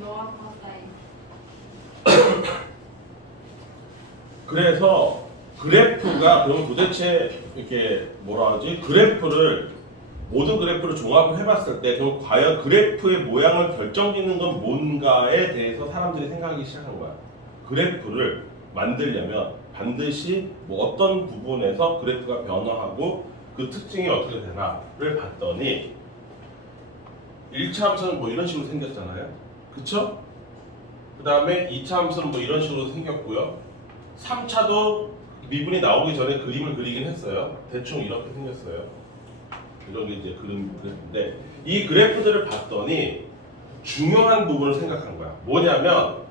노아 코사인. 그래서 그래프가 그럼 도대체 이렇게 뭐라 하지? 모든 그래프를 종합을 해봤을 때 그럼 과연 그래프의 모양을 결정짓는 건 뭔가에 대해서 사람들이 생각하기 시작한 거야. 그래프를 만들려면 반드시 뭐 어떤 부분에서 그래프가 변화하고 그 특징이 어떻게 되나를 봤더니 1차 함수는 뭐 이런 식으로 생겼잖아요. 그쵸? 그 다음에 2차 함수는 뭐 이런 식으로 생겼고요. 3차도 미분이 나오기 전에 그림을 그리긴 했어요. 대충 이렇게 생겼어요. 이렇게 이제 그래프인데 이 그래프들을 봤더니 중요한 부분을 생각한 거야. 뭐냐면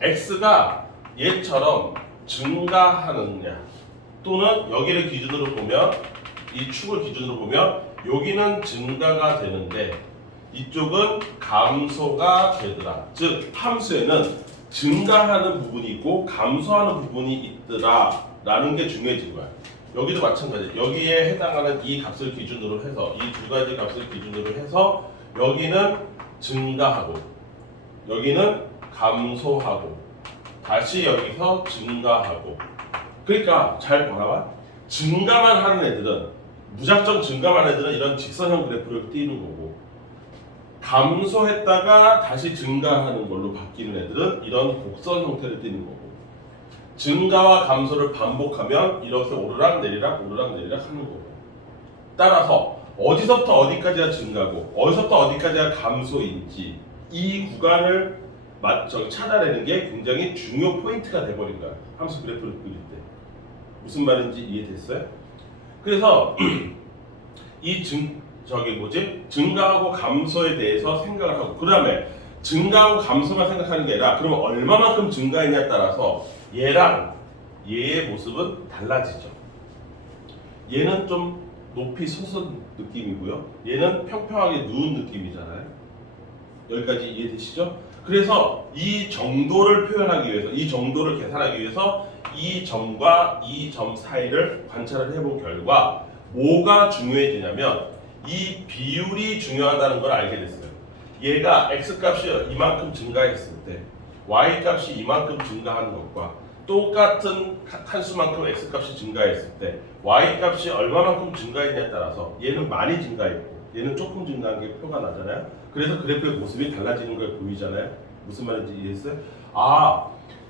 x가 얘처럼 증가하느냐 또는 여기를 기준으로 보면 이 축을 기준으로 보면 여기는 증가가 되는데 이쪽은 감소가 되더라. 즉 함수에는 증가하는 부분이 있고 감소하는 부분이 있더라 라는 게 중요해진 거야. 여기도 마찬가지. 여기에 해당하는 이 값을 기준으로 해서 이 두 가지 값을 기준으로 해서 여기는 증가하고 여기는 감소하고 다시 여기서 증가하고. 그러니까 잘 봐봐. 증가만 하는 애들은 무작정 증가만 하는 애들은 이런 직선형 그래프를 띄는 거고 감소했다가 다시 증가하는 걸로 바뀌는 애들은 이런 곡선 형태를 띄는 거고 증가와 감소를 반복하면 이렇게 오르락 내리락 하는 거고 따라서 어디서부터 어디까지가 증가고 어디서부터 어디까지가 감소인지 이 구간을 찾아내는 게 굉장히 중요 포인트가 돼버린 거야. 함수 그래프를 그릴 때. 무슨 말인지 이해됐어요? 그래서 증가하고 감소에 대해서 생각을 하고 그 다음에 증가하고 감소만 생각하는 게 아니라 그러면 얼마만큼 증가했냐에 따라서 얘랑 얘의 모습은 달라지죠. 얘는 좀 높이 솟은 느낌이고요. 얘는 평평하게 누운 느낌이잖아요. 여기까지 이해되시죠? 그래서 이 정도를 표현하기 위해서 이 정도를 계산하기 위해서 이 점과 이 점 사이를 관찰을 해본 결과 뭐가 중요해지냐면 이 비율이 중요하다는 걸 알게 됐어요. 얘가 x값이 이만큼 증가했을 때 y값이 이만큼 증가하는 것과 똑같은 한수만큼 x값이 증가했을 때 y값이 얼마만큼 증가했냐에 따라서 얘는 많이 증가했고 얘는 조금 증가한 게 표가 나잖아요. 그래서 그래프의 모습이 달라지는 걸 보이잖아요. 무슨 말인지 이해했어요?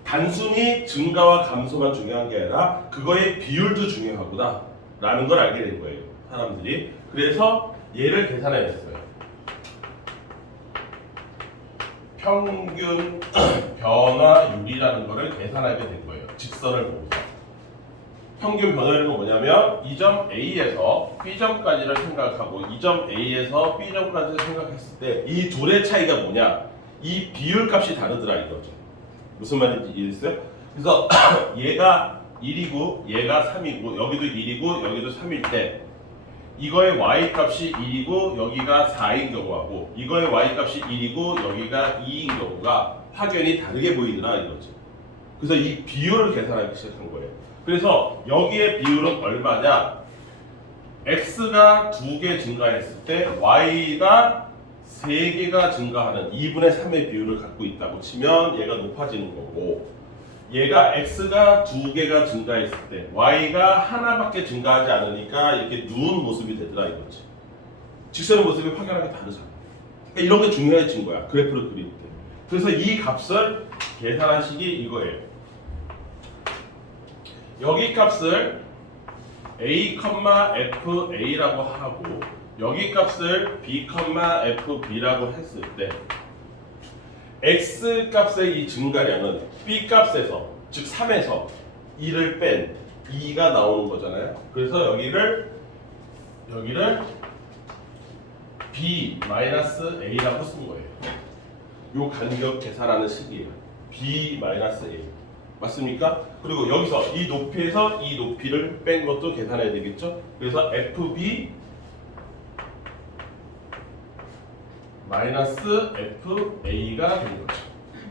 단순히 증가와 감소만 중요한 게 아니라 그거의 비율도 중요하구나 라는 걸 알게 된 거예요. 사람들이. 그래서 얘를 계산해냈어요. 평균 변화율이라는 거를 계산하게 된 거예요. 직선을 보고서. 평균 변화율은 뭐냐면 이 점 A에서 B점까지를 생각하고 이 점 A에서 B점까지를 생각했을 때 이 둘의 차이가 뭐냐? 이 비율 값이 다르더라 이거죠. 무슨 말인지 이해했어요? 그래서 얘가 1이고 얘가 3이고 여기도 1이고 여기도 3일 때 이거의 y값이 1이고 여기가 4인 경우하고 이거의 y값이 1이고 여기가 2인 경우가 확연히 다르게 보이더라 이거죠. 그래서 이 비율을 계산하기 시작한 거예요. 그래서 여기의 비율은 얼마냐? x가 2개 증가했을 때 y가 3개가 증가하는 2분의 3의 비율을 갖고 있다고 치면 얘가 높아지는 거고 얘가 x가 2개가 증가했을 때 y가 하나밖에 증가하지 않으니까 이렇게 누운 모습이 되더라 이거지. 직선의 모습이 확연하게 다르잖아. 그러니까 이런 게 중요해진 거야. 그래프를 그릴 때. 그래서 이 값을 계산한 식이 이거예요. 여기 값을 a, fa라고 하고 여기 값을 b, fb라고 했을 때 x 값의 이 증가량은 b 값에서 즉 3에서 2를 뺀 2가 나오는 거잖아요. 그래서 여기를 b-a라고 쓴 거예요. 요 간격 계산하는 식이에요. b-a 맞습니까? 그리고 여기서 이 높이에서 이 높이를 뺀 것도 계산해야 되겠죠? 그래서 fb FA가 된 거죠.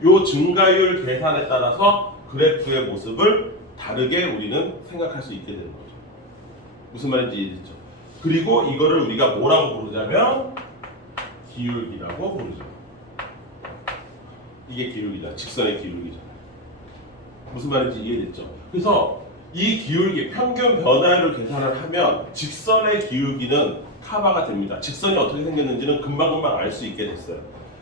요 증가율 계산에 따라서 그래프의 모습을 다르게 우리는 생각할 수 있게 되는 거죠. 무슨 말인지 이해됐죠? 그리고 이거를 우리가 뭐라고 부르자면 기울기라고 부르죠. 이게 기울기다. 직선의 기울기잖아. 무슨 말인지 이해됐죠? 그래서 이 기울기, 평균 변화율을 계산을 하면 직선의 기울기는 커버가 됩니다. 직선이 어떻게 생겼는지는 금방금방 알 수 있게 됐어요.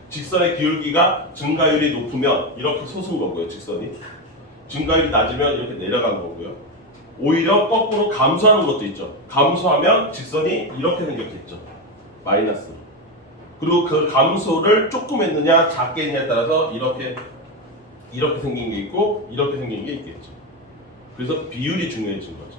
직선의 기울기가 증가율이 높으면 이렇게 솟은 거고요. 직선이. 증가율이 낮으면 이렇게 내려간 거고요. 오히려 거꾸로 감소하는 것도 있죠. 감소하면 직선이 이렇게 생겼겠죠. 마이너스로. 그리고 그 감소를 조금 했느냐 작게 했느냐에 따라서 이렇게 생긴 게 있고 이렇게 생긴 게 있겠죠. 그래서 비율이 중요해진 거죠.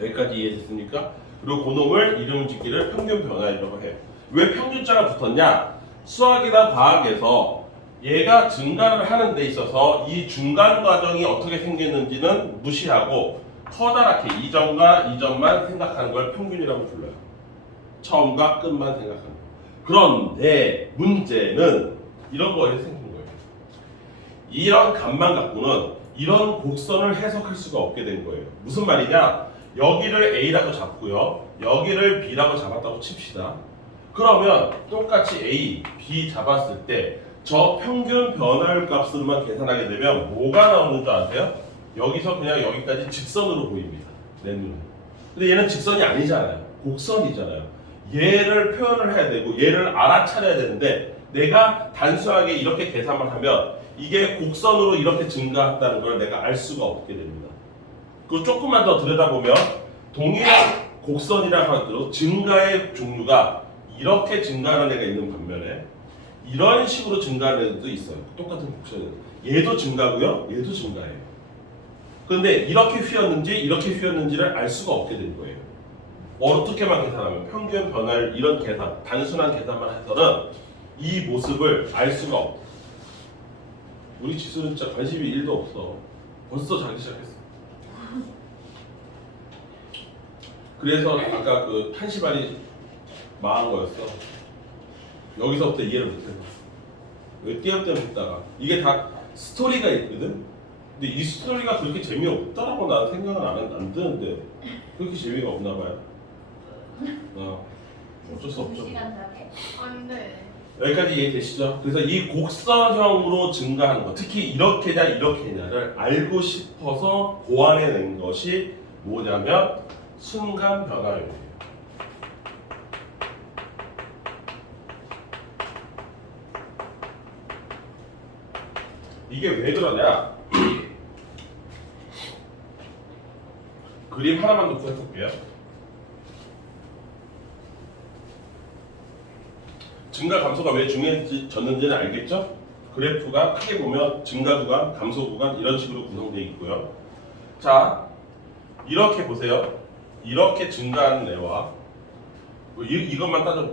여기까지 이해됐습니까? 그리고 그놈을 이름 짓기를 평균 변화율이라고 해요. 왜 평균자가 붙었냐? 수학이나 과학에서 얘가 증가를 하는 데 있어서 이 중간 과정이 어떻게 생겼는지는 무시하고 커다랗게 이점과 이점만 생각하는 걸 평균이라고 불러요. 처음과 끝만 생각하는 거. 그런데 문제는 이런 거에서 생긴 거예요. 이런 값만 갖고는 이런 곡선을 해석할 수가 없게 된 거예요. 무슨 말이냐? 여기를 A라고 잡고요. 여기를 B라고 잡았다고 칩시다. 그러면 똑같이 A, B 잡았을 때 저 평균 변화율 값으로만 계산하게 되면 뭐가 나오는 줄 아세요? 여기서 그냥 여기까지 직선으로 보입니다. 내 눈에. 근데 얘는 직선이 아니잖아요. 곡선이잖아요. 얘를 표현을 해야 되고 얘를 알아차려야 되는데 내가 단순하게 이렇게 계산만 하면 이게 곡선으로 이렇게 증가한다는 걸 내가 알 수가 없게 됩니다. 그리고 조금만 더 들여다보면 동일한 곡선이라고 하더라도 증가의 종류가 이렇게 증가하는 애가 있는 반면에 이런 식으로 증가하는 애도 있어요. 똑같은 곡선은. 얘도 증가고요. 얘도 증가해요. 그런데 이렇게 휘었는지 이렇게 휘었는지를 알 수가 없게 된 거예요. 어떻게만 계산하면 평균 변화율 이런 계산, 단순한 계산만 해서는 이 모습을 알 수가 없어. 우리 지수는 진짜 관심이 1도 없어. 벌써 자기 시작했어. 그래서 아까 그 한시반이 망한 거였어. 여기서부터 이해를 못해. 왜 띄엄띄엄 했다가 이게 다 스토리가 있거든. 근데 이 스토리가 그렇게 재미없다라고 나는 생각은 안 드는데 그렇게 재미가 없나 봐요. 어쩔 수 없죠. 안 돼. 여기까지 이해되시죠? 그래서 이 곡선형으로 증가하는 것, 특히 이렇게냐 이렇게냐를 알고 싶어서 고안해낸 것이 뭐냐면 순간 변화율이에요. 이게 왜 그러냐? 그림 하나만 놓고 해볼게요. 증가 감소가 왜 중요해졌는지는 알겠죠? 그래프가 크게 보면 증가 구간, 감소 구간 이런 식으로 구성되어 있고요. 자, 이렇게 보세요. 이렇게 증가하는 애와 이것만 따져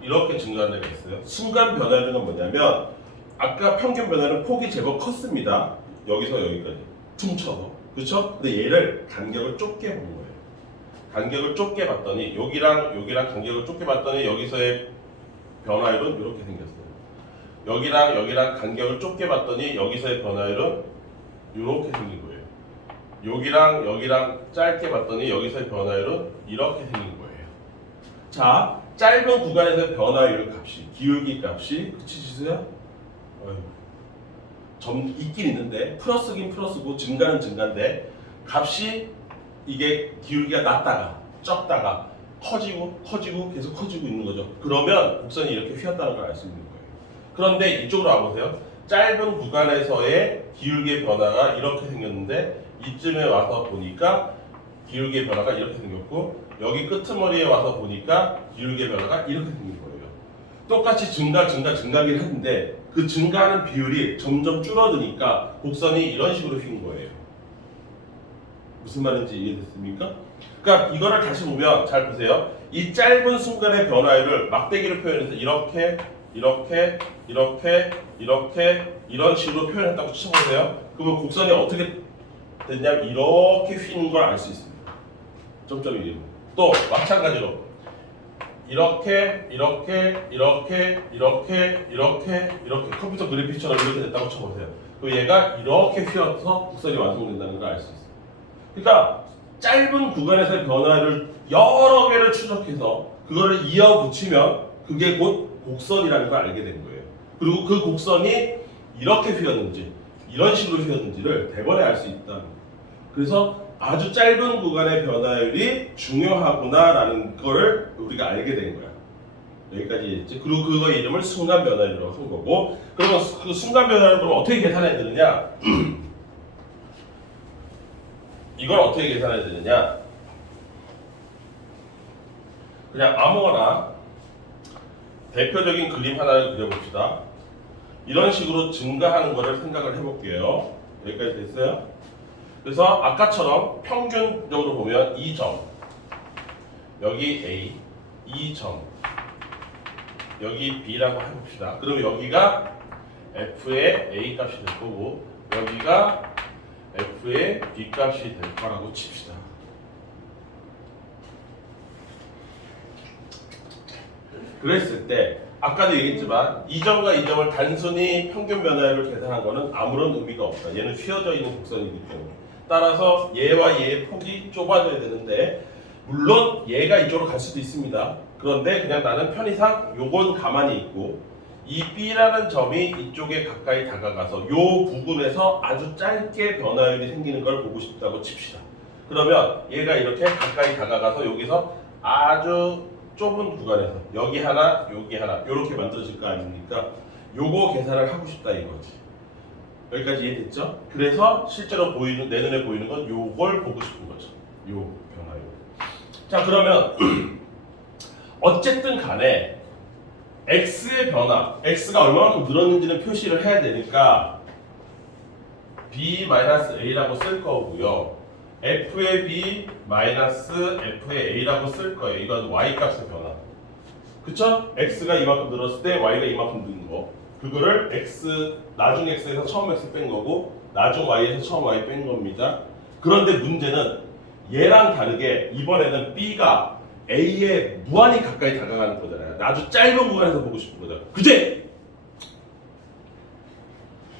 이렇게 증가하는 애가 있어요. 순간 변화율은 뭐냐면 아까 평균 변화는 폭이 제법 컸습니다. 여기서 여기까지 퉁쳐서 그렇죠? 근데 얘를 간격을 좁게 본 거예요. 간격을 좁게 봤더니 여기랑 간격을 좁게 봤더니 여기서의 변화율은 이렇게 생겼어요. 여기랑 간격을 좁게 봤더니 여기서의 변화율은 이렇게 생긴 거예요. 여기랑 짧게 봤더니 여기서의 변화율은 이렇게 생긴 거예요. 자, 짧은 구간에서의 변화율 값이 기울기 값이 그치 지수야? 점 있긴 있는데 플러스긴 플러스고 증가는 증가인데 값이 이게 기울기가 낮다가 적다가 커지고 계속 커지고 있는 거죠. 그러면 곡선이 이렇게 휘었다는 걸 알 수 있는 거예요. 그런데 이쪽으로 와보세요. 짧은 구간에서의 기울기의 변화가 이렇게 생겼는데 이쯤에 와서 보니까 기울기의 변화가 이렇게 생겼고 여기 끄트머리에 와서 보니까 기울기의 변화가 이렇게 생긴 거예요. 똑같이 증가긴 했는데 그 증가하는 비율이 점점 줄어드니까 곡선이 이런 식으로 휜 거예요. 무슨 말인지 이해됐습니까? 그러니까 이거를 다시 보면 잘 보세요. 이 짧은 순간의 변화율을 막대기로 표현해서 이렇게 이런 식으로 표현했다고 쳐보세요. 그러면 곡선이 어떻게 됐냐면 이렇게 휘는 걸 알 수 있습니다. 점점이 또 마찬가지로 이렇게 컴퓨터 그래픽처럼 이렇게 됐다고 쳐보세요. 그럼 얘가 이렇게 휘어서 곡선이 완성된다는 걸 알 수 있어요. 그러니까 짧은 구간에서의 변화를 여러 개를 추적해서 그거를 이어 붙이면 그게 곧 곡선이라는 걸 알게 된 거예요. 그리고 그 곡선이 이렇게 휘었는지 이런 식으로 휘었는지를 대번에 알 수 있다. 그래서 아주 짧은 구간의 변화율이 중요하구나라는 거를 우리가 알게 된 거야. 여기까지 했지. 그리고 그거 이름을 순간 변화율이라고 한 거고. 그러면 그 순간 변화율을 그럼 어떻게 계산해야 되느냐? 이걸 어떻게 계산해야 되느냐? 그냥 아무거나 대표적인 그림 하나를 그려봅시다. 이런 식으로 증가하는 거를 생각을 해볼게요. 여기까지 됐어요? 그래서 아까처럼 평균적으로 보면 2점, 여기 A, 2점, 여기 B라고 해봅시다. 그럼 여기가 F의 A 값이 될 거고 여기가 F의 B 값이 될 거라고 칩시다. 그랬을 때 아까도 얘기했지만 2점과 2점을 단순히 평균 변화율을 계산한 거는 아무런 의미가 없다. 얘는 휘어져 있는 곡선이기 때문에. 따라서 얘와 얘의 폭이 좁아져야 되는데 물론 얘가 이쪽으로 갈 수도 있습니다. 그런데 그냥 나는 편의상 요건 가만히 있고 이 B라는 점이 이쪽에 가까이 다가가서 요 부분에서 아주 짧게 변화율이 생기는 걸 보고 싶다고 칩시다. 그러면 얘가 이렇게 가까이 다가가서 여기서 아주 좁은 구간에서 여기 하나, 여기 하나 이렇게 만들어질 거 아닙니까? 요거 계산을 하고 싶다 이거지. 여기까지 이해됐죠? 그래서 실제로 보이는 내 눈에 보이는 건 요걸 보고 싶은 거죠. 요 변화율. 자 그러면 어쨌든 간에 x의 변화, x가 얼마만큼 늘었는지는 표시를 해야 되니까 b-a라고 쓸 거고요. f의 b 마이너스 f의 a라고 쓸 거예요. 이건 y 값의 변화. 그쵸? x가 이만큼 늘었을 때 y가 이만큼 는 거. 그거를 x 나중 x에서 처음 x 뺀 거고 나중 y에서 처음 y 뺀 겁니다. 그런데 문제는 얘랑 다르게 이번에는 b가 a에 무한히 가까이 다가가는 거잖아요. 아주 짧은 구간에서 보고 싶은 거잖아요. 그제?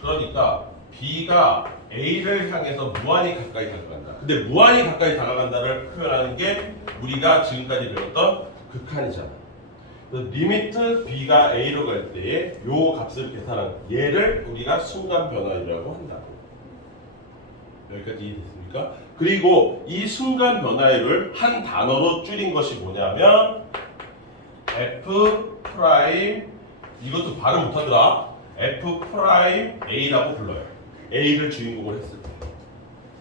그러니까 b가 a를 향해서 무한히 가까이 다가간다. 근데 무한히 가까이 다가간다를 표현하는 게 우리가 지금까지 배웠던 극한이잖아. 리미트 b가 a로 갈 때에 요 값을 계산한 얘를 우리가 순간 변화율이라고 한다고. 여기까지 이해됐습니까? 그리고 이 순간 변화율을 한 단어로 줄인 것이 뭐냐면 f 프라임, 이것도 발음 못하더라. f 프라임 a라고 불러요. a를 주인공으로 했을 때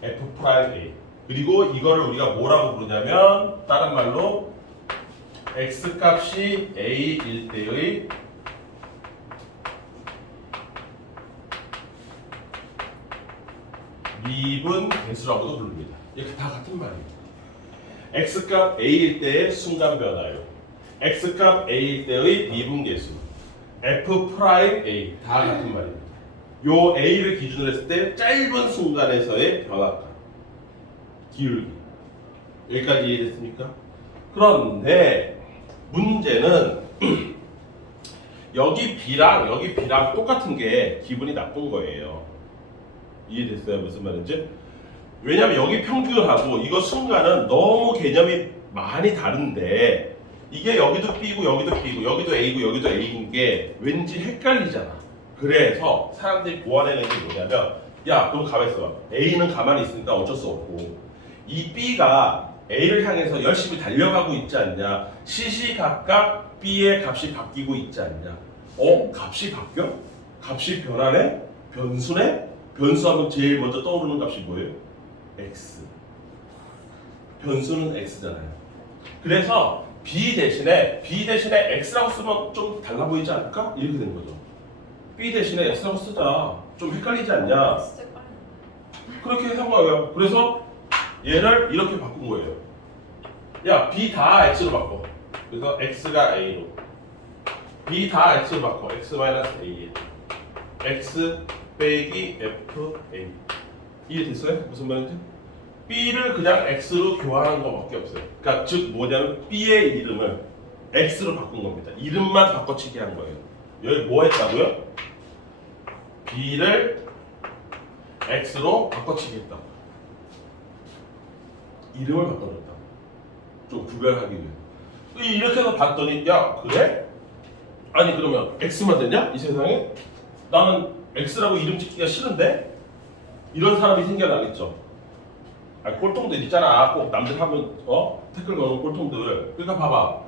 f 프라임 a. 그리고 이거를 우리가 뭐라고 부르냐면 다른 말로 x 값이 a일 때의 미분 개수라고도 부릅니다. 이게 다 같은 말입니다. x값 a일 때의 순간 변화율, x값 a일 때의 미분 개수, f 프라임 a 다 같은 말입니다. 요 a를 기준으로 했을 때 짧은 순간에서의 변화값, 기울기. 여기까지 이해됐습니까? 그런데 문제는 여기 b랑 똑같은 게 기분이 나쁜 거예요. 이해됐어요? 무슨 말인지? 왜냐면 여기 평균하고 이거 순간은 너무 개념이 많이 다른데 이게 여기도 B고 여기도 B고 여기도 A고 여기도 A인 게 왠지 헷갈리잖아. 그래서 사람들이 보완해낸 게 뭐냐면 야 그럼 가만히 있어봐. A는 가만히 있으니까 어쩔 수 없고 이 B가 A를 향해서 열심히 달려가고 있지 않냐. 시시각각 B의 값이 바뀌고 있지 않냐. 값이 바뀌어? 값이 변하네? 변수네? 변수하면 제일 먼저 떠오르는 값이 뭐예요? x. 변수는 x잖아요. 그래서 b 대신에 x라고 쓰면 좀 달라 보이지 않을까? 이렇게 되는 거죠. b 대신에 x라고 쓰자. 좀 헷갈리지 않냐? 그렇게 해서 거예요. 그래서 얘를 이렇게 바꾼 거예요. 야, b 다 x로 바꿔. 그래서 x가 a로. b 다 x로 바꿔. x-a에. x 빼기 fa. 이해됐어요? 무슨 말인지? b를 그냥 x로 교환한 것밖에 없어요. 그러니까 즉 뭐냐면 b의 이름을 x로 바꾼 겁니다. 이름만 바꿔치기 한 거예요. 여기 뭐 했다고요? b를 x로 바꿔치기 했다고. 이름을 바꿔줬다고. 좀 구별하기 위해. 이렇게 해서 봤더니 야 그래? 아니 그러면 X만 되냐? 이 세상에? 나는 X라고 이름 짓기가 싫은데? 이런 사람이 생겨나겠죠. 아, 꼴통들 있잖아. 꼭 남들 하면 태클 거는 꼴통들. 그러니까 봐봐.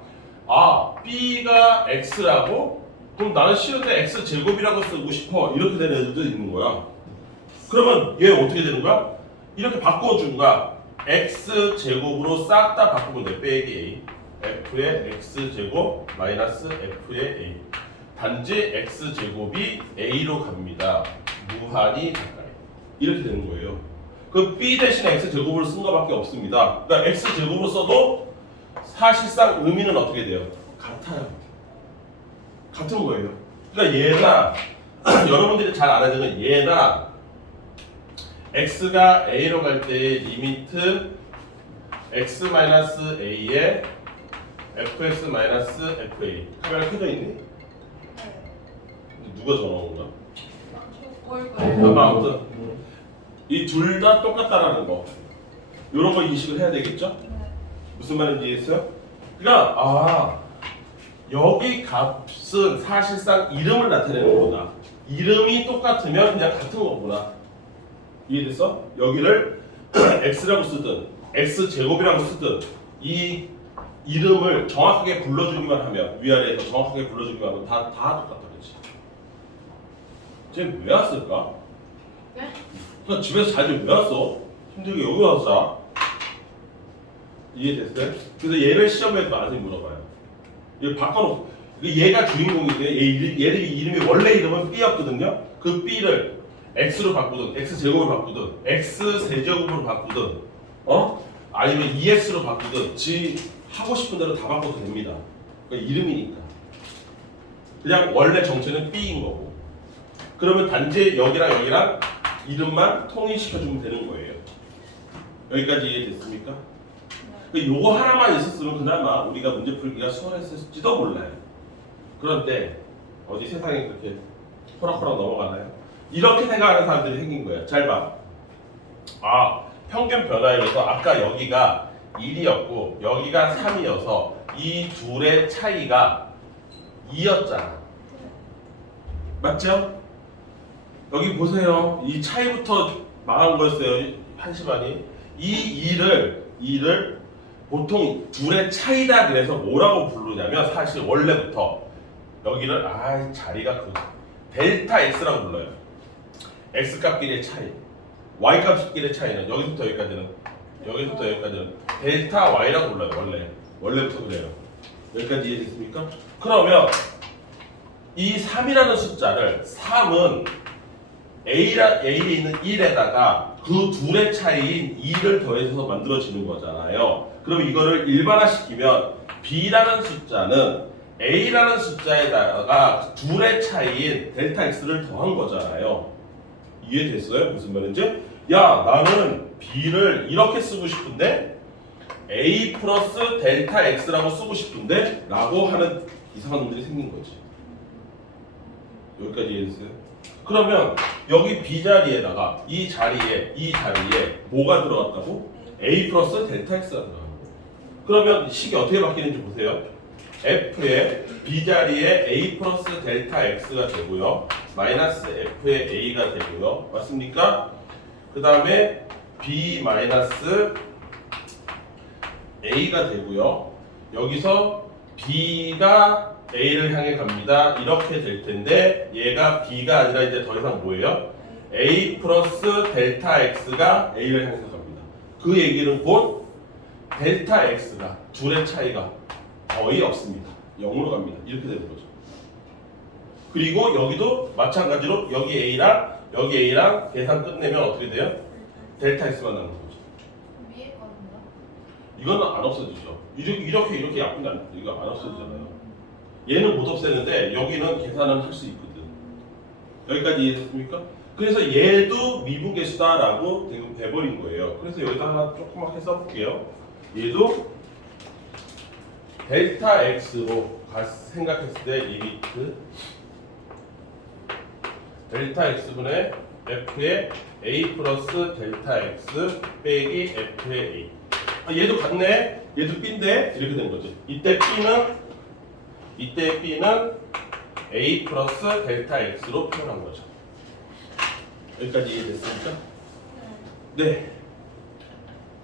아, B가 X라고? 그럼 나는 싫은데 X 제곱이라고 쓰고 싶어. 이렇게 되는 애들도 있는 거야. 그러면 얘 어떻게 되는 거야? 이렇게 바꿔준 거야. X 제곱으로 싹 다 바꾸면 돼. 빼기 A. F의 X 제곱 마이너스 F의 A. 단지 X 제곱이 A로 갑니다. 무한히 가까이. 이렇게 되는 거예요. 그 B 대신 X 제곱으로 쓴 거밖에 없습니다. 그러니까 X 제곱으로 써도 사실상 의미는 어떻게 돼요? 같아요. 같은 거예요. 그러니까 얘나 여러분들이 잘 알아야 되는 건 얘나 x가 a로 갈 때의 리미트 x-a에 fx-fa. 카메라 켜져 있니? 누가 전화 온 거야? 올 거예요. 아무튼 이 둘 다 똑같다라는 거. 이런 거 인식을 해야 되겠죠? 무슨 말인지 이해했어요? 그러니까 여기 값은 사실상 이름을 나타내는 거구나. 이름이 똑같으면 그냥 같은 거구나. 이해됐어? 여기를 x라고 쓰든 x제곱이라고 쓰든 이 이름을 정확하게 불러주기만 하면 위아래에서 정확하게 불러주기만 하면 다 똑같다 그렇지. 쟤 왜 왔을까? 네? 그냥 집에서 잘 좀 왜 왔어? 힘들게 여기 와서 자. 이해됐어요? 그래서 얘를 시험에 많이 물어봐요. 얘 바꿔놓고 얘가 주인공인데 얘 이름이 원래 이름은 B였거든요. 그 B를 X로 바꾸든 X제곱을 바꾸든 X세제곱으로 바꾸든 아니면 EX로 바꾸든 지 하고 싶은 대로 다 바꿔도 됩니다. 그러니까 이름이니까. 그냥 원래 정체는 B인 거고. 그러면 단지 여기랑 이름만 통일시켜주면 되는 거예요. 여기까지 이해됐습니까? 요거 하나만 있었으면 그나마 우리가 문제 풀기가 수월했을지도 몰라요. 그런데 어디 세상에 그렇게 호락호락 넘어가나요? 이렇게 생각하는 사람들이 생긴 거예요. 잘 봐. 평균 변화율에서 아까 여기가 1이었고 여기가 3이어서 이 둘의 차이가 2였잖아. 맞죠? 여기 보세요. 이 차이부터 망한 거였어요. 한시반이. 이 2를 보통 둘의 차이다 그래서 뭐라고 부르냐면 사실 원래부터 여기를 자리가 델타 x라고 불러요. x 값끼리의 차이, y 값끼리의 차이는 여기서부터 여기까지는 델타 y라고 불러요. 원래부터 그래요. 여기까지 이해됐습니까? 그러면 이 3이라는 숫자를 3은 A에 있는 1에다가 그 둘의 차이인 2를 더해서 만들어지는 거잖아요. 그럼 이거를 일반화시키면 B라는 숫자는 A라는 숫자에다가 둘의 차이인 델타 X를 더한 거잖아요. 이해됐어요? 무슨 말인지? 나는 B를 이렇게 쓰고 싶은데 A 플러스 델타 X라고 쓰고 싶은데 라고 하는 이상한 놈들이 생긴 거지. 여기까지 이해됐어요? 그러면 여기 B 자리에다가 이 자리에 뭐가 들어갔다고? A 플러스 델타 X가 들어간 거예요. 그러면 식이 어떻게 바뀌는지 보세요. F의 B 자리에 A 플러스 델타 X가 되고요. 마이너스 F의 A가 되고요. 맞습니까? 그 다음에 B 마이너스 A가 되고요. 여기서 B가 A를 향해 갑니다. 이렇게 될 텐데 얘가 B가 아니라 이제 더 이상 뭐예요? A 플러스 델타 X가 A를 향해서 갑니다. 그 얘기는 곧 델타 X가 둘의 차이가 거의 없습니다. 0으로 갑니다. 이렇게 되는 거죠. 그리고 여기도 마찬가지로 여기 A랑 계산 끝내면 어떻게 돼요? 델타 X만 남는 거죠. 위에 거는요? 이거는 안 없어지죠. 이렇게 약분이 이거 안 없어지잖아요. 얘는 못 없애는데 여기는 계산은 할 수 있거든. 여기까지 이해됐습니까? 그래서 얘도 미분계수다라고 돼버린 거예요. 그래서 여기다 하나 조그맣게 써볼게요. 얘도 델타 X로 생각했을 때 리미트 델타 X분의 F의 A 플러스 델타 X 빼기 F의 A. 얘도 같네. 얘도 B인데 이렇게 된 거지. 이때 B는 a 플러스 델타 x로 표현한 거죠. 여기까지 이해됐습니까? 네.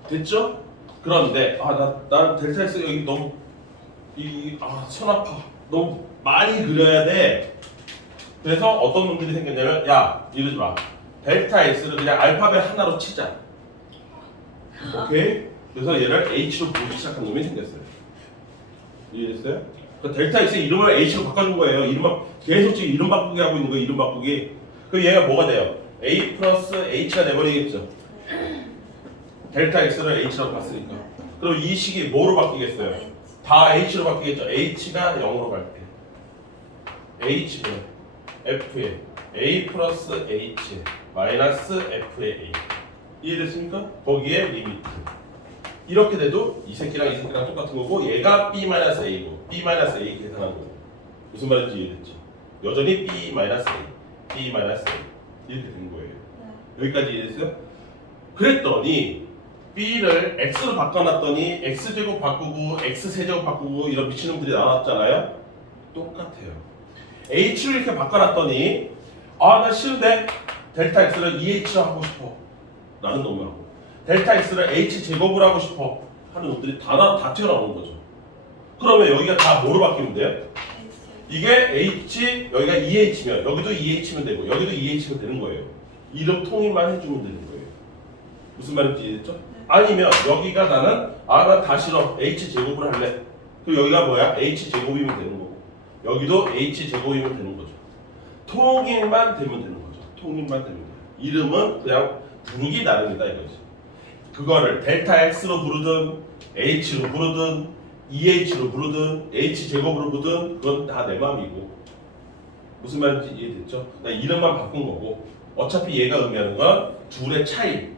됐죠? 그런데 난 델타 x 여기 너무 손 아파. 너무 많이 그려야 돼. 그래서 어떤 놈들이 생겼냐면 야 이러지 마. 델타 x를 그냥 알파벳 하나로 치자. 오케이? 그래서 얘를 h로 부르기 시작한 놈이 생겼어요. 이해됐어요? 그 델타 x의 이름을 h로 바꿔준 거예요. 이름만 계속 지금 이름 바꾸기 하고 있는 거예요. 이름 바꾸기. 그럼 얘가 뭐가 돼요? a 플러스 h가 돼버리겠죠. 델타 x를 h라고 봤으니까. 그럼 이 식이 뭐로 바뀌겠어요? 다 h로 바뀌겠죠. h가 0으로 갈 때 h는 f의 a 플러스 h 마이너스 f의 a. 이해됐습니까? 거기에 리미트. 이렇게 돼도 이 새끼랑 똑같은 거고 얘가 b 마이너스 a고 b 마이너스 a 계산한 거고. 무슨 말인지 이해됐죠? 여전히 b 마이너스 a, b 마이너스 a 이렇게 된 거예요. 여기까지 이해됐어요? 그랬더니 b를 x로 바꿔놨더니 x제곱 바꾸고 x세제곱 바꾸고 이런 미친놈들이 나왔잖아요. 똑같아요. h를 이렇게 바꿔놨더니 나 싫은데 델타 x를 2h로 하고 싶어 라는 놈하고 델타 x를 h제곱을 하고 싶어 하는 놈들이 다 튀어나오는 거죠. 그러면 여기가 다 뭐로 바뀌면 돼요? 이게 h, 여기가 2h면 여기도 2h면 되고 여기도 2h면 되는 거예요. 이름 통일만 해주면 되는 거예요. 무슨 말인지 이해됐죠? 아니면 여기가 나는 난 다 싫어 h제곱을 할래. 그리고 여기가 뭐야? h제곱이면 되는 거고 여기도 h제곱이면 되는 거죠. 통일만 되면 되는 거죠. 통일만 되면 돼요. 이름은 그냥 부르기 나름이다 이거지. 그거를 델타 x로 부르든 h로 부르든 2h로 부르든 h제곱으로 부르든 그건 다 내 맘이고. 무슨 말인지 이해됐죠? 나 이름만 바꾼 거고 어차피 얘가 의미하는 건 둘의 차이,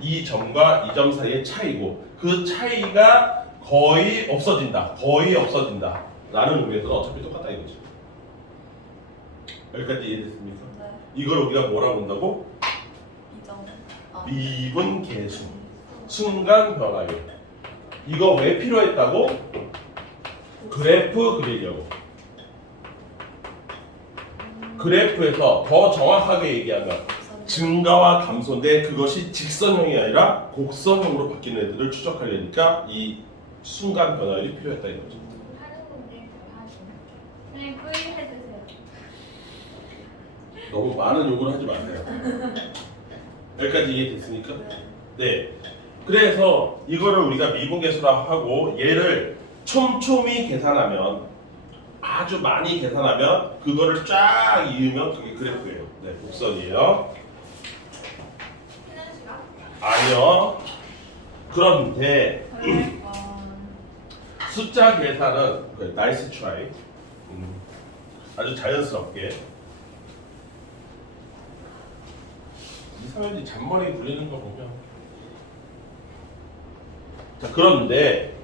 이 점과 이 점 사이의 차이고 그 차이가 거의 없어진다 라는 의미에서는 어차피 똑같다 이거지. 여기까지 이해됐습니까? 네. 이걸 우리가 뭐라고 한다고? 이점. 미분 계수, 순간 변화율. 이거 왜 필요했다고? 그래프 그리려고. 그래프에서 더 정확하게 얘기하면 증가와 감소인데 그것이 직선형이 아니라 곡선형으로 바뀌는 애들을 추적하려니까 이 순간 변화율이 필요했다 이거죠. 하는 건데 그냥 꾸이 해주세요. 너무 많은 요구를 하지 마세요. 여기까지 이해됐습니까? 네. 그래서 이거를 우리가 미분계수라고 하고 얘를 촘촘히 계산하면 아주 많이 계산하면 그거를 쫙 이으면 그게 그래프예요. 네, 곡선이에요. 쉬는 시간? 아니요. 그런데 숫자 계산은 나이스 트라이. 아주 자연스럽게 이상하게 잔머리 굴리는 거 보면 자 그런데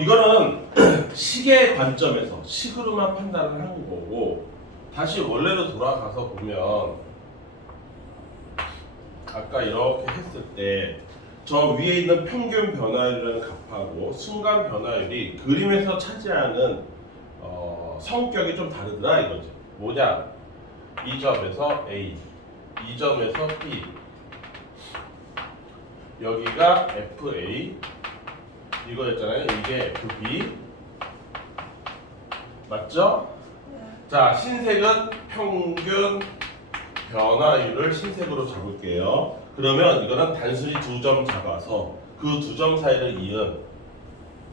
이거는 식의 관점에서 식으로만 판단을 하는 거고 다시 원래로 돌아가서 보면 아까 이렇게 했을 때 저 위에 있는 평균 변화율이라는 값하고 순간 변화율이 그림에서 차지하는 성격이 좀 다르더라 이거지. 뭐냐? 이 점에서 A, 이 점에서 B, 여기가 FA 이거였잖아요. 이게 FB 맞죠? 자, 흰색은 평균 변화율을 흰색으로 잡을게요. 그러면 이거는 단순히 두 점 잡아서 그 두 점 사이를 이은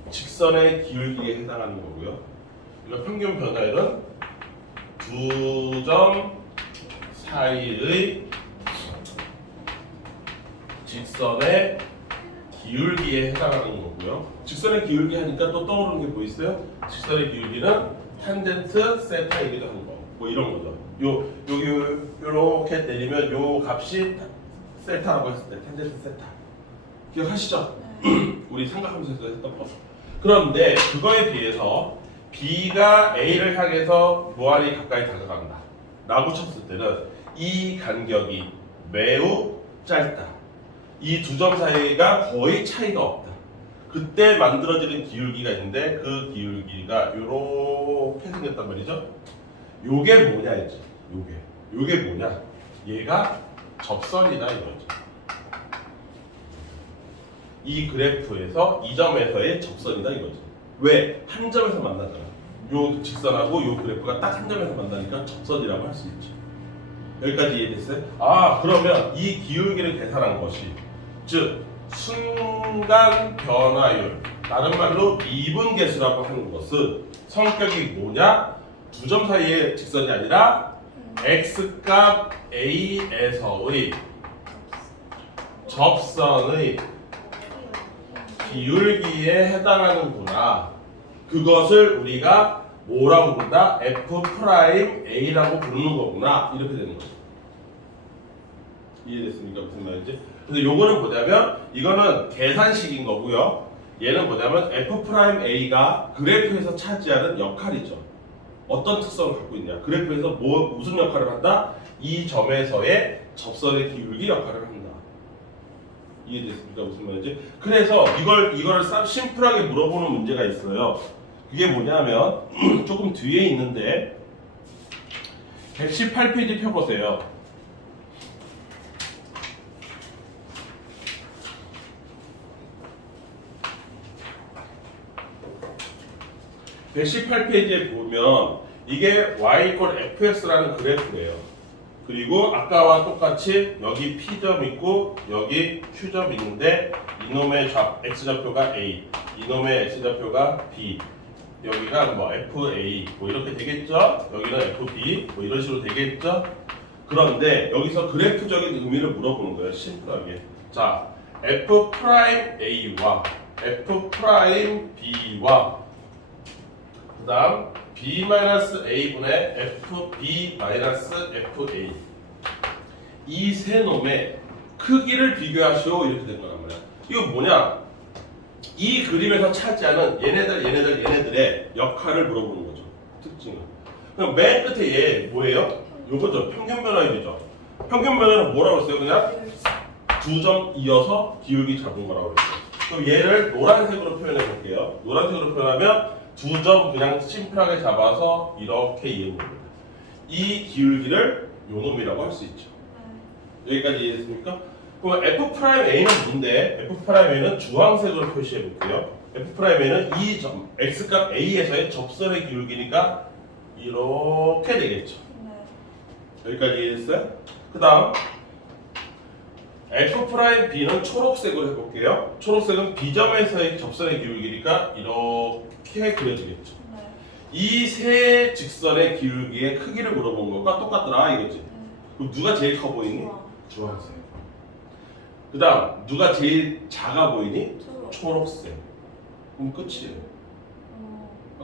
직선의 기울기에 해당하는 거고요. 이거 평균 변화율은 두 점 사이의 직선의 기울기에 해당하는 거고요. 직선의 기울기 하니까 또 떠오르는 게 뭐 있어요? 직선의 기울기는 탄젠트 세타이기도 하는 거. 뭐 이런 거죠. 여기 요렇게 내리면 요 값이 세타라고 했을 때 탄젠트 세타. 기억하시죠? 우리 삼각함수에서 했던 거. 그런데 그거에 비해서 B가 A를 향해서 무한히 가까이 다가간다 라고 쳤을 때는 이 간격이 매우 짧다. 이 두 점 사이가 거의 차이가 없다. 그때 만들어지는 기울기가 있는데 그 기울기가 이렇게 생겼단 말이죠. 요게 뭐냐 이제 요게 뭐냐 얘가 접선이다 이거죠. 이 그래프에서 이 점에서의 접선이다 이거죠. 왜? 한 점에서 만나잖아. 요 직선하고 요 그래프가 딱 한 점에서 만나니까 접선이라고 할 수 있죠. 여기까지 이해됐어요? 아 그러면 이 기울기를 계산한 것이 즉 순간 변화율 다른 말로 미분계수라고 하는 것은 성격이 뭐냐? 두 점 사이의 직선이 아니라 x값 a에서의 접선의 기울기에 해당하는구나. 그것을 우리가 뭐라고 부른다? F'A라고 부르는 거구나. 이렇게 되는 거죠. 이해됐습니까? 무슨 말인지? 근데 요거는 뭐냐면 이거는 계산식인 거고요. 얘는 뭐냐면 F'A가 그래프에서 차지하는 역할이죠. 어떤 특성을 갖고 있냐? 그래프에서 무슨 역할을 한다? 이 점에서의 접선의 기울기 역할을 한다. 이해됐습니까? 무슨 말인지? 그래서 이거를 심플하게 물어보는 문제가 있어요. 그게 뭐냐면 조금 뒤에 있는데 118페이지 펴보세요. 118페이지에 보면 이게 y = fx라는 그래프예요. 그리고 아까와 똑같이 여기 P점 있고 여기 Q점 있는데 이놈의 X좌표가 A, 이놈의 X좌표가 B, 여기가 뭐 FA 뭐 이렇게 되겠죠? 여기는 FB 뭐 이런 식으로 되겠죠? 그런데 여기서 그래프적인 의미를 물어보는 거예요. 심플하게. 자, F'A와 F'B와 그 다음 B-A분의 FB-FA 이 세 놈의 크기를 비교하시오 이렇게 된 거란 말이야. 이거 뭐냐? 이 그림에서 차지하는 얘네들의 역할을 물어보는 거죠. 특징은. 그럼 맨 끝에 얘 뭐예요? 요거죠. 평균 변화율이죠. 평균 변화율은 뭐라고 했어요? 그냥 두 점 이어서 기울기 잡은 거라고 그랬어요. 그럼 얘를 노란색으로 표현해 볼게요. 노란색으로 표현하면 두 점 그냥 심플하게 잡아서 이렇게 이해해 봅니다. 이 기울기를 요놈이라고 할 수 있죠. 여기까지 이해됐습니까? 그럼 F'A는 뭔데? F'A는 주황색으로 표시해 볼게요. F'A는 이 점 x값 A에서의 접선의 기울기니까 이렇게 되겠죠. 여기까지 이해됐어요? 그 다음 F'B는 초록색으로 해볼게요. 초록색은 B점에서의 접선의 기울기니까 이렇게 그려지겠죠. 이 세 직선의 기울기의 크기를 물어본 것과 똑같더라 이거지. 그럼 누가 제일 커 보이니? 주황색. 그 다음 누가 제일 작아 보이니? 초록색. 그럼 끝이에요.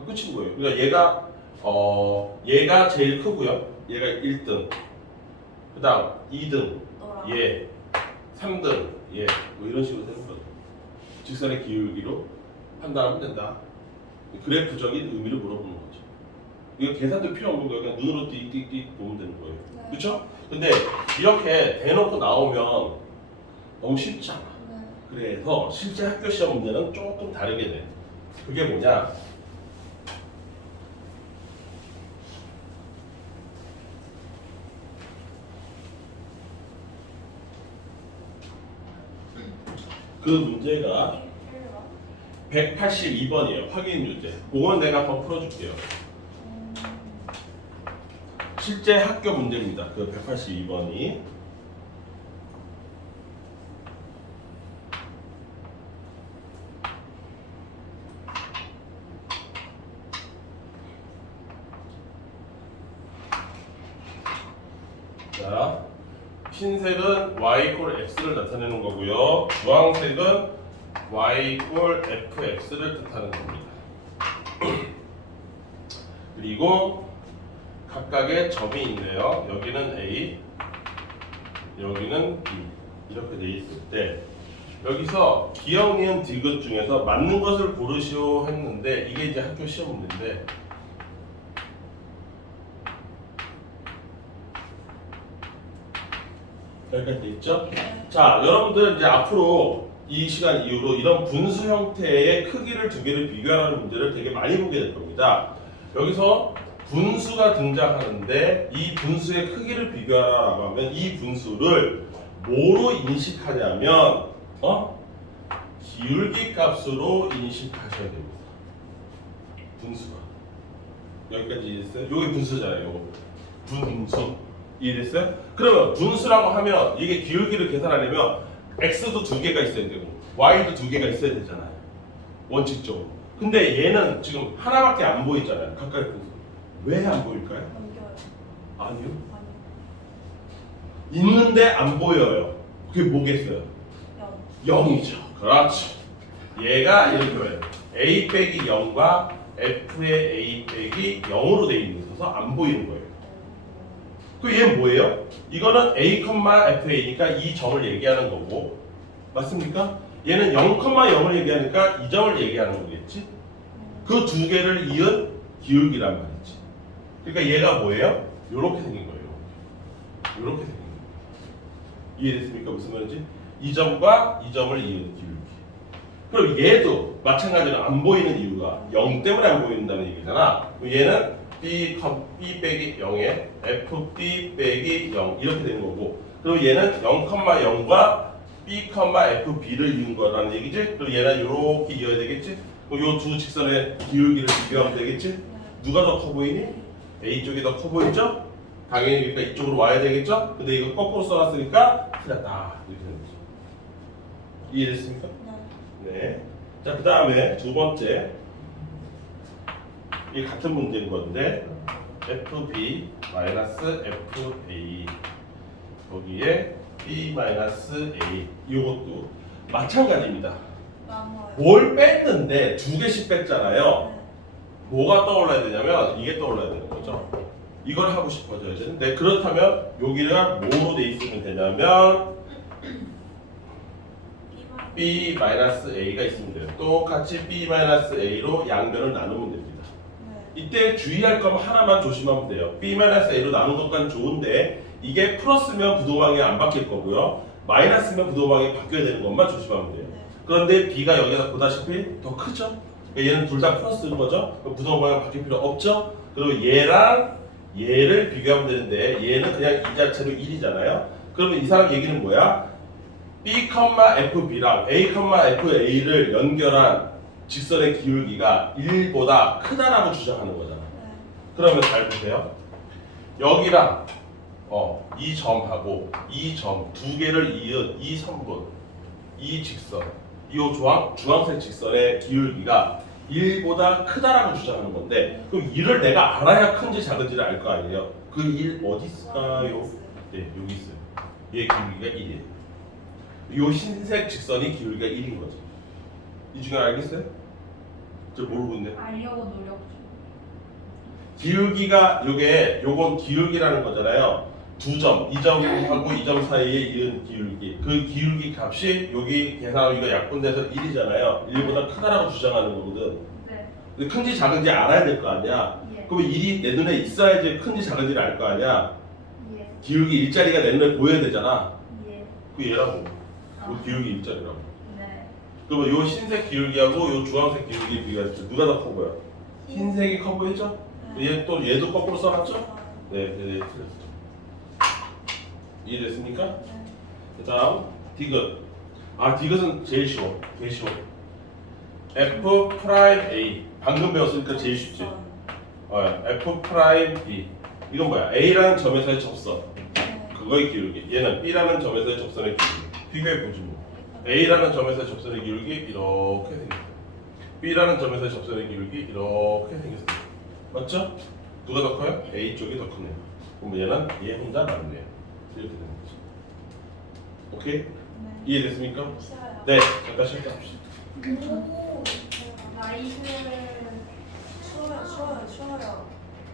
끝인 거예요. 그러니까 얘가 제일 크고요. 얘가 1등. 그 다음 2등 얘, 3등 얘, 뭐 이런 식으로 되는 거죠. 직선의 기울기로 판단하면 된다. 그래프적인 의미를 물어보는 거죠. 이거 계산도 필요 없는 거예요. 그냥 눈으로 띡띡띡 보면 되는 거예요. 네. 그렇죠? 근데 이렇게 대놓고 나오면 너무 쉽지 않아. 그래서 실제 학교 시험 문제는 조금 다르게 돼. 그게 뭐냐? 그 문제가 182번이에요. 확인 유제. 그건 내가 한번 풀어줄게요. 실제 학교 문제입니다. 그 182번이. 자, 흰색은 y = x를 나타내는 거고요. 주황색은 y = fx를 뜻하는 겁니다. 그리고 각각의 점이 있네요. 여기는 a, 여기는 b 이렇게 돼 있을 때 여기서 기억, 니은, 디귿 중에서 맞는 것을 고르시오 했는데 이게 이제 학교 시험 문제인데 여기까지 돼 있죠? 자, 여러분들 이제 앞으로 이 시간 이후로 이런 분수 형태의 크기를 두 개를 비교하는 문제를 되게 많이 보게 될 겁니다. 여기서 분수가 등장하는데 이 분수의 크기를 비교하라고 하면 이 분수를 뭐로 인식하냐면 기울기 값으로 인식하셔야 됩니다. 분수가 여기까지 이해됐어요? 여기 분수잖아요. 요거 분수 이해됐어요? 그러면 분수라고 하면 이게 기울기를 계산하려면 x도 두 개가 있어야 되고 y도 두 개가 있어야 되잖아요. 원칙적으로. 근데 얘는 지금 하나밖에 안 보이잖아요. 각각의 분수. 왜 안 보일까요? 넘겨요. 아니요. 아니요. 있는데 안 보여요. 그게 뭐겠어요? 0. 0이죠. 그렇지. 얘가 이렇게 보여요. a 빼기 0과 f의 a 빼기 0으로 돼 있어서 안 보이는 거예요. 그 얘는 뭐예요? 이거는 a, fa니까 이 점을 얘기하는 거고 맞습니까? 얘는 0,0을 얘기하니까 이 점을 얘기하는 거겠지? 그 두 개를 이은 기울기란 말이지. 그러니까 얘가 뭐예요? 요렇게 생긴 거예요. 요렇게 생긴 거예요. 이해됐습니까? 무슨 말인지? 이 점과 이 점을 이은 기울기. 그럼 얘도 마찬가지로 안 보이는 이유가 0 때문에 안 보인다는 얘기잖아. 그럼 얘는 b 빼기 0에 fb 빼기 0 이렇게 되는 거고, 그럼 얘는 0,0과 b, fb를 이은 거라는 얘기지. 그럼 얘는 이렇게 이어야 되겠지. 그럼 요 두 직선의 기울기를 비교하면 되겠지. 누가 더 커 보이니? a 쪽이 더 커 보이죠? 당연히 그러니까 이쪽으로 와야 되겠죠. 근데 이거 거꾸로 써놨으니까 틀렸다 이렇게 되는 거죠. 이해됐습니까? 네. 자, 그 다음에 두 번째. 이 같은 문제인 건데 fb 마이너스 fa 거기에 b 마이너스 a 이것도 마찬가지입니다. 나눠요. 뭘 뺐는데 두 개씩 뺐잖아요. 뭐가 떠올라야 되냐면 이게 떠올라야 되는 거죠. 이걸 하고 싶어져야 되는데 그렇다면 여기가 뭐로 돼 있으면 되냐면 b 마이너스 a가 있으면 돼요. 똑같이 b 마이너스 a로 양변을 나누면 됩니다. 이때 주의할 건 하나만 조심하면 돼요. b 마이너스 a로 나눈 것까지는 좋은데 이게 플러스면 부동방이 안 바뀔 거고요. 마이너스면 부동방이 바뀌어야 되는 것만 조심하면 돼요. 그런데 b가 여기다 보다시피 더 크죠? 그러니까 얘는 둘 다 플러스인 거죠? 그럼 부동방이 바뀔 필요 없죠? 그리고 얘랑 얘를 비교하면 되는데 얘는 그냥 이 자체로 1이잖아요. 그러면 이 사람 얘기는 뭐야? b, fb랑 a, fa를 연결한 직선의 기울기가 1보다 크다라고 주장하는 거잖아. 그러면 잘 보세요. 여기랑 이 점하고 이 점 두 개를 이은 이 선분, 이 직선, 이 주황색 직선의 기울기가 1보다 크다라고 주장하는 건데 그럼 1을 내가 알아야 큰지 작은지를 알 거 아니에요. 그 1 어디 있을까요? 네, 여기 있어요. 얘 기울기가 1이에요. 이 흰색 직선이 기울기가 1인 거죠. 이 중에 알겠어요? 저 모르고 있네. 알려고 노력 중. 기울기가 요건 기울기라는 거잖아요. 두 점, 이 점하고 이 점 사이에 이은 기울기. 그 기울기 값이 여기 계산하면 이거 약분돼서 1이잖아요. 1보다 크다라고 주장하는 거거든. 네. 근데 큰지 작은지 알아야 될 거 아니야. 예. 그러면 1이 내 눈에 있어야지 큰지 작은지를 알 거 아니야. 예. 기울기 일자리가 내 눈에 보여야 되잖아. 예. 그 얘라고. 그 기울기 일자리라고. 네. 그러면 요 흰색 기울기하고 요 주황색 기울기 비교했을 때 누가 더 커 보여? 흰색이 커 보이죠? 얘도 거꾸로 써놨죠? 네, 틀렸어. 이해됐습니까? 네. 그 다음 디귿. 디귿은 제일 쉬워. 되게 쉬워. f 프라임 a 방금 배웠으니까 제일 쉽지. f 프라임 b 이건 뭐야? a라는 점에서의 접선. 그거의 기울기. 얘는 b라는 점에서의 접선의 기울기. 비교해 보지 뭐. a라는 점에서의 접선의 기울기 이렇게 생겼어요. b라는 점에서의 접선의 기울기 이렇게 생겼어요. 맞죠? 누가 더 커요? a 쪽이 더 크네요. 그럼 얘는 얘 혼자 남네요. 이렇게 되는 거죠. 오케이? 네. 이해됐습니까? 쉬어요. 네, 잠깐 시작합시다. 오. 나이스. 쉬워요.